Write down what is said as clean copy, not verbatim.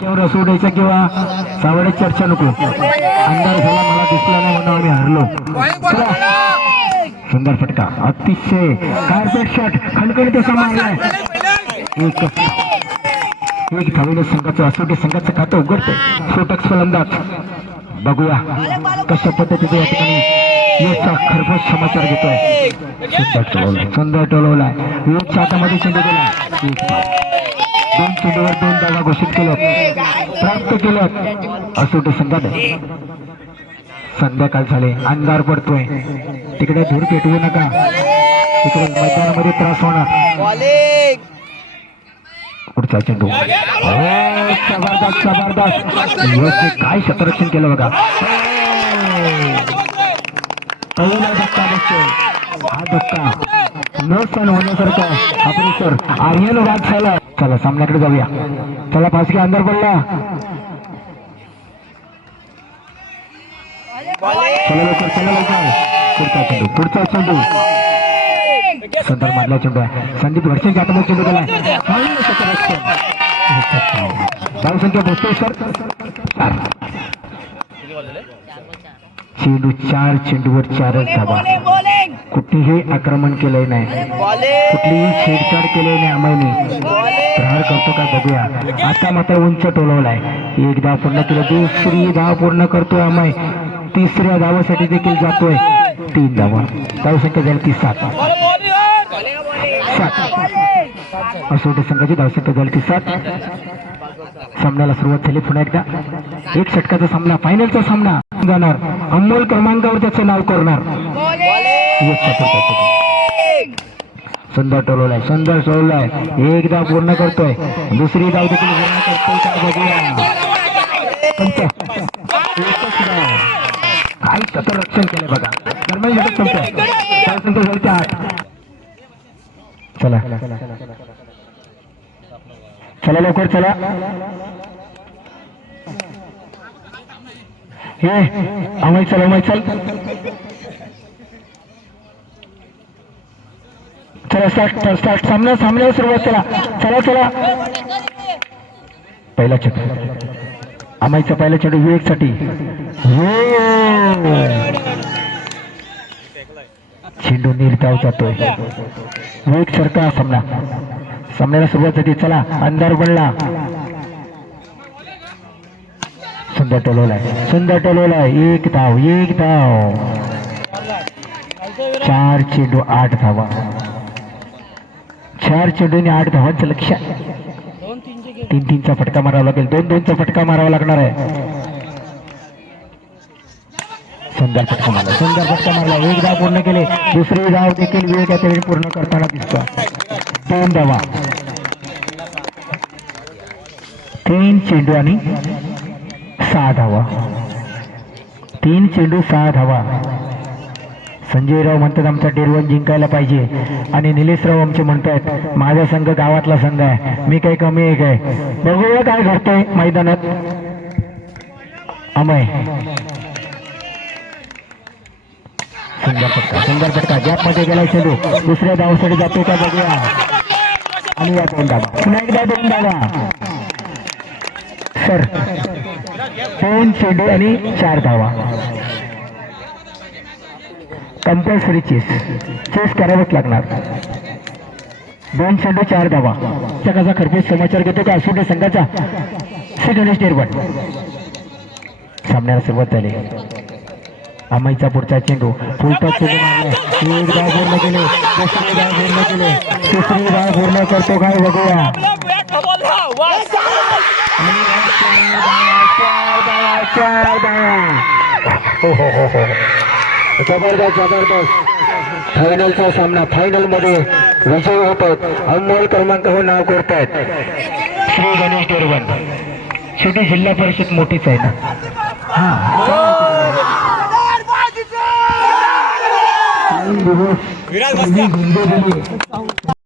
केवढं असू द्यायचं किंवा सावडे चर्चा नको. अंधार झाला मला दिसला नाही म्हणून आम्ही हरलो. सुंदर फटका अतिशय कार्पेट शॉट खणखणीत असा मारलाय. एक धावेने संघाचं असोटे संघाचं खातं उघडतंय. शोटक फलंदाज बघूया कशा पद्धतीने या ठिकाणी याचा खरबस समाचार घेतोय. सुंदर टोलवलाय. एक हातामध्ये चेंडू गेला. दोन चेंडूवर 2 धावा घोषित केल्यात प्राप्त केल्यात असोटे संघाने. संध्याकाळ झाले अंधार पडतोय. तिकडे धूर पेटवू नका. तिकडे मैदानामध्ये त्रास होणार. पुढचा चेंडू जबरदस्त जबरदस्त काय क्षेत्ररक्षण केलं बघा. धक्का बसतो. हा धक्का न सण होण्यासारखा आपण सर आर्यन वाद झाला. चला सामन्याकडे जाऊया. चला पास घ्या. अंधार पडला. चला लवकर चला लवकर. पुढचा चेंडू सुंदर मारला चेंडू आहे. संदीप घरच्यांच्या हातामध्ये चेंडू गेला. धाव संख्या बसतोय सर. चेंडू 4 चेंडूवर 4च धावा. कुठेही आक्रमण केलंय नाही. कुठलीही छेडछाड केली नाही. अमायने प्रहार करतो का बघूया. आता मात्र उंच टोलवलाय. 1 धाव पूर्ण केलं. दुसरी धाव पूर्ण करतोय अमाय. तिसऱ्या धावासाठी देखील जातोय. 3 धावा. धावसंख्या झाली ती 7. असोटे संघाची धावसंख्या झाली ती 7. सामन्याला सुरुवात झाली. पुन्हा एकदा 1 षटकाचा सामना फायनलचा सामना जाणार. अंमोल क्रमांकावर त्याचं नाव करणार. सुंदर टोलवलाय. सुंदर टोलवलाय. 1 धाव पूर्ण करतोय. दुसरी धाव देखील पूर्ण करतोय का बघूया. काय क्षेत्ररक्षण केलं बघा. दरम्यान षटक संपतोय. 8. चला चला लवकर चला. हे अमय चल अमय चल. चला स्टार्ट सामन्याला सुरुवात. चला चला चला. पहिला चेंडू अमयचा पहिला चेंडू विवेक साठी. चेंडू निर्धाव जातोय. विवेक सारखा सामन्याला सुरुवात झाली. चला अंधार पडला. सुंदर टोलवलाय. 1 धाव 4 चेंडू 8 धावा. 4 चेंडूने 8 धावांचं लक्ष. 3-3चा फटका मारावा लागेल. 2-2चा फटका मारावा लागणार आहे. सुंदर फटका मारला. 1 धाव पूर्ण केले. दुसरी धाव देखील विवेक यावेळी पूर्ण करताना दिसतो. 3 धावा. 3 चेंडू आणि 6 धावा. 3 चेंडू 6 धावा. संजय राव म्हणतात आमचा डेरवन जिंकायला पाहिजे. आणि निलेश राव आमचे म्हणतात माझा संघ गावातला संघ आहे. मी काही कमी आहे काय. बघूया काय घडतंय मैदानात. अमय सुंदर फटका गॅप मध्ये गेला. चेंडू दुसऱ्या धावासाठी जातो का बघूया. आणि या 2 धावा. पुन्हा एकदा 2 धावा सर. 2 चेंडू आणि 4 धावा. कंपल्सरी चेस करावंच लागणार. 2 चेंडू 4 धावा. चकाचा खरपूस समाचार घेतो का असोटे संघाचा. श्री गणेश डेरवण. सामन्याला सुरुवात झाली. अमयचा पुढचा चेंडू फुलटॉस चेंडू मारलाय. 1 धाव पूर्ण केले. दुसरी धाव पूर्ण केले. तिसरी धाव पूर्ण करतो काय बघूया. जबरदस्त फायनलचा सामना. फायनल मध्ये विजय होतात. अंमोल क्रमांकावर नाव करतायत श्री गणेश डेरवण. शेवटी जिल्हा परिषद मोठीच आहे ना.